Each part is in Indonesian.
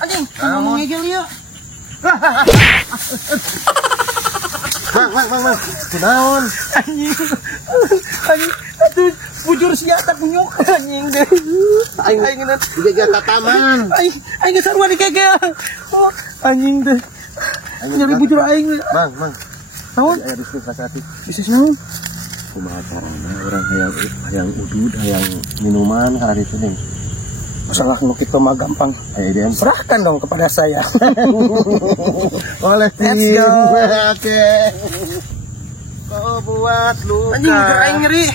Anjing, ngomong ngejel yuk. Mang. Kunaon? Anjing, aduh, bujur siata punyuk anjing deh. Aing geus Jaga taman. Aing geus sarua dikegel. Anjing deh. Nyari bujur aing. Mang. Naon? Aya bisnis kasati. Bisnis naon? Kumaha carana urang hayang udud, hayang minuman ka ditu nih. Masalah nu kitu mah gampang. Ayo Serahkan dong kepada saya. Oleh Let's go. Oke. Kau buat luka. Anjing bujur aing nyeri.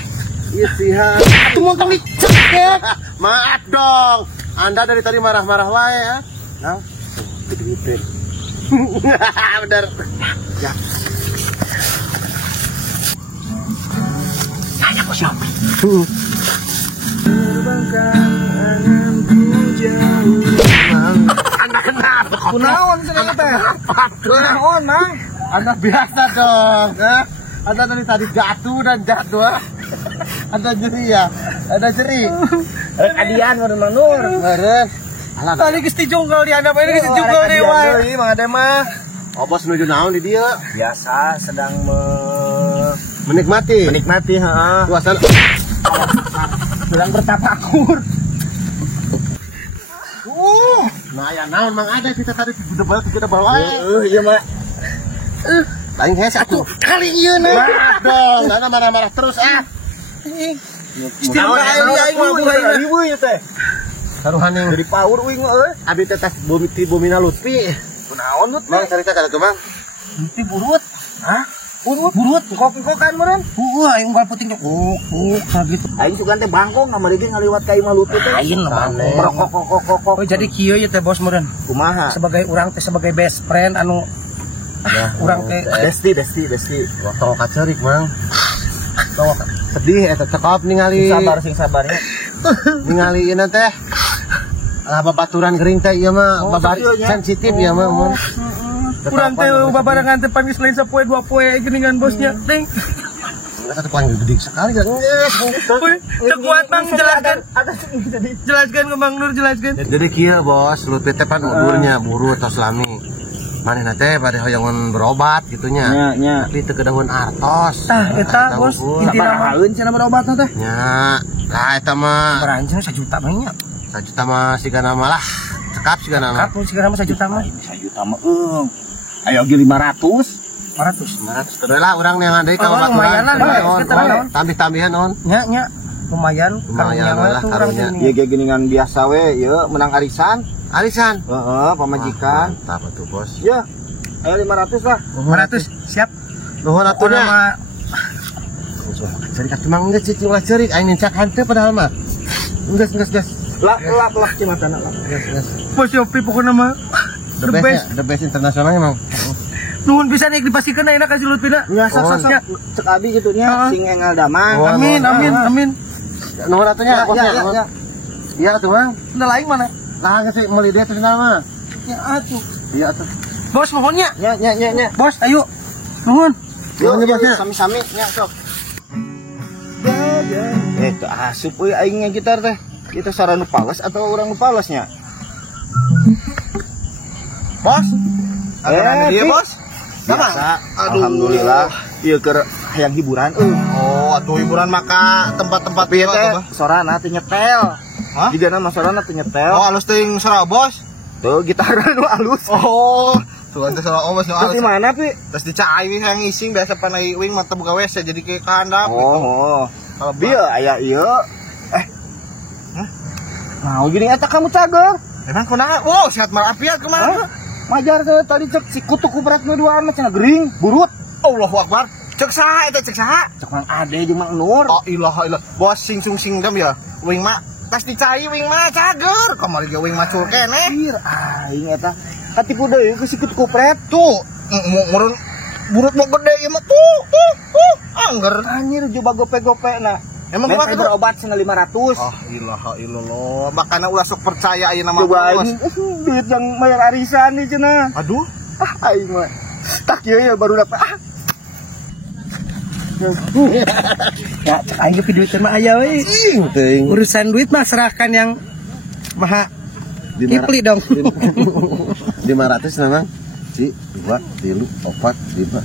Istihad. Atuh montong dicekek. Maaf dong. Anda dari tadi marah-marah wae ya. Nah, gede-gede. Benar. Ya. Saya kok siapa? Terbangkan anganku jauh. Anda kenapa? Kunaon cenah teh? Kunaon, Mang? Anda biasa dong. Anda dari tadi jatuh dan jatuh. Anda jeri ya? Ada jeri. Adian meureun Mang Nur. Meureun. Alah. Tadi geus dijunggal di handap ini geus dijunggal dewa. Deui Mang Ade mah. Oh, bos nuju naon di dieu? Biasa sedang Menikmati. heeh. Suasana. Sedang bertapakur. Nah ya naon Mang Ade kita tadi kita bawa. Iya mah. Lain hese atuh. Kali ieu na. Marah dong. Anda marah-marah terus Istilah aing mah bukan ribu ya teh. Saruhan yang Jadi power uing euy. abi teh tes Bomina Lutfi. Kunaon Lut? Mang cerita kada tuh Mang. Lutfi burut. Hah? Burut kok-kokan meureun. Aing unggal puting gitu. Aing sugan teh bangkong ngamarigi ngaliwat ka imah Lutfi teh. Aing mah Merokok. Oh jadi kieu ya teh bos meureun. Kumaha? Sebagai urang teh sebagai best friend anu urang teh Desti. Tong kacerik Mang. Tong sedih eta cekap ningali. Sing sabarnya. Ningali ieu teh. Lah babaturan gering teh ieu mah babari sensitif ya mah mun. urang teh babarengan teh pangis lain sapoe dua poe geuningan bosnya. Teng. Satu panggil gede sekali kan. Teu kuat Mang jelaskan. Jelaskan ke Mang Nur jelaskan. Jadi kieu bos, Lutfi teh pan udurnya buru atau selami. Manehna teh bade hoyangan berobat gitunya. Nya. Tapi teu kedahuan artos. Eta bos inti nama Haeun cenah berobatna teh. Nya, lah eta mah berancang 1 juta banyak. 1 juta mah sigana mah lah. Cekap sigana mah. Kapun sekarang mah 1 juta mah. 1 juta mah ayo ge 500. 400. Terus lah urang yang deui ka Oh, babaturan. lumayan lah, kita naon. Tambih-tambihan on. Nya lumayan Lumayan lah, tuh karunya. Ieu ge geuningan biasa we, ieu menang arisan. Arisan. Heeh, pamajikan. Mantap atuh bos. Ya. Ayo 500 lah. 500 siap. Nuhun atunya. Mah Cerik atuh mang geus cicing ulah cerik aing nencak hanteu padahal mah. Geus. Lah cimatana lah. bos Yopi pokoknya mah The best internasional emang. nuhun bisa nih dipastikan enak kasih Lutfina. Ya sak cek abi gitu nya sing enggal damang. Oh, Amin. Nuhun atunya bosnya. Ya. Iya atuh mang. Udah lain mana? Nah geus meuli dia teh mah. Ya atuh. Iya atuh. Bos nuhunnya. Nya. Bos ayo. Nuhun. Nuhun bosnya. Sami-sami nya sok. Teu asup euy aing nya gitar teh. Itu sarana nu pales atau urang nu palesnya? Bos. Dia bos. Biasa. Alhamdulillah. Ieu keur hayang hiburan. Oh, atuh hiburan maka tempat-tempat Tapi teh sorana teh nyetel. Hah? Digana mah sorana teh nyetel. Oh, alus teuing sora bos. Tuh gitar nu alus. Oh, tuh ante sora bos nu Terus di alus. mana pi? Terus dicai we hayang ngising biasa panai wing mata buka WC jadi ke kandap gitu. Oh. Kalau Bieu aya ieu. Nah, gini eta kamu cager. emang kunaon? Wow, sehat walafiat kemana? Majar teh tadi cek si kutu kubrat nu duaan mah cenah gering, burut. Allahu Akbar. Cek saha eta cek saha? Cek Mang Ade jeung Mang Nur. Oh, ilaha illallah. Bos sing singdam ya. Wing mah tas dicai wing mah cager. Kamari ge wing mah cul keneh. Anjir, aing eta katipu deui ku si kutu kupret. Tuh, murun burut mau gede ieu mah tuh. Angger. Anjir coba gope-gope nah. Emang Men, kumaha saya kitu? berobat cenah 500. Ah, ilaha illallah. Makanya ulah sok percaya ayeuna mah Coba bos. duit yang bayar arisan nih cenah. Aduh, Aing mah. Tak kieu ya baru dapat. Ya, cek aing ge duit mah aya we. Ting. Urusan duit mah serahkan yang maha kipli dong. 500 memang. Si 2, 3, 4, 5.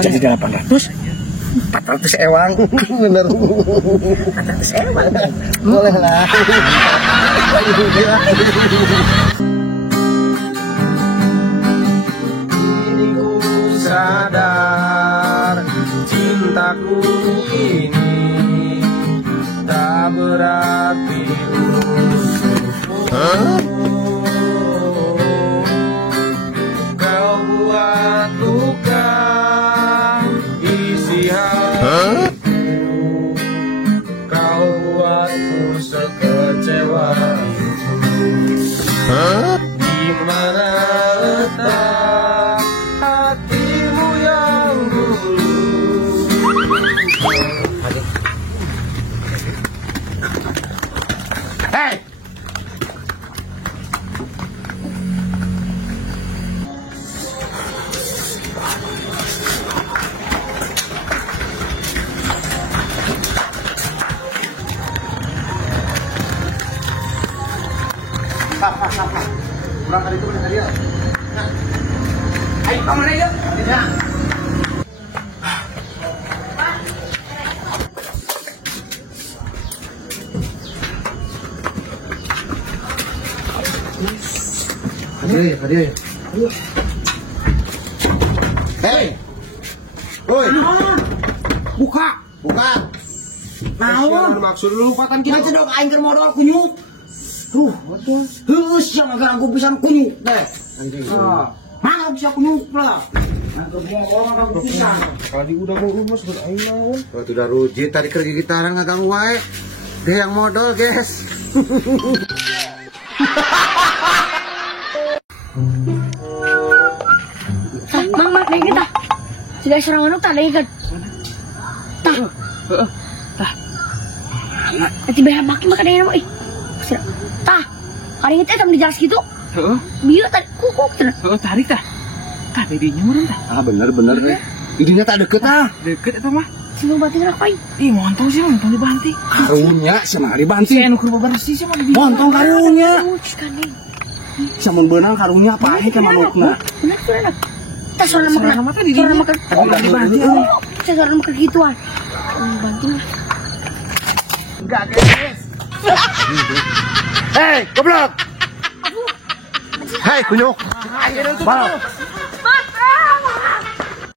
Jadi 800. 400 ewang. Bener. 400 ewang. Boleh lah. Kini ku sadar cintaku ini tak berarti untukmu. Kau buat luka isi hatiku. Kau buatku sekecewa itu. Di mana letak hatimu yang dulu? Hei. kurang kali itu bener dia. Ayo kemana ya? Ya. Hadiah. Hei. Woi. Buka. Buka. Naon? Maksud lu lupatan Kita cedok aing keur modal kunyuk. Heus yang agak aku pisan kunyuk teh. Mana bisa kunyuk lah. Angker modal aku pisan. Kali udah mau lumus buat aing naon. Oh, udah ruji tadi kerja gitaran ngagang wae. Dia yang modal, guys. Mang, kayak kita. Sudah serangan tak ada ikan. Nanti bayar makin makan yang nama. Tah, hari ini kita di jelas gitu. Biar tadi kukuk. Tarik tah. Tah dedinya meureun tah. Ah, bener. Idinya tak deket ah. Deket eta mah. Semua banting apa? Ih, montong sih montong dibanting. Karunya sama dibanting. Si anu keur bebersih sih mah di. Montong karunya. Sekali. Samun beunang karunya apa ae ke manukna. Benar. Kita soalnya makan. Soalna mah teh di dinya. Soalnya makan. Tapi dibanting. Saya soalnya makan gituan. Banting lah. Hei, goblok. Hei, kunyuk. Ayo tuh.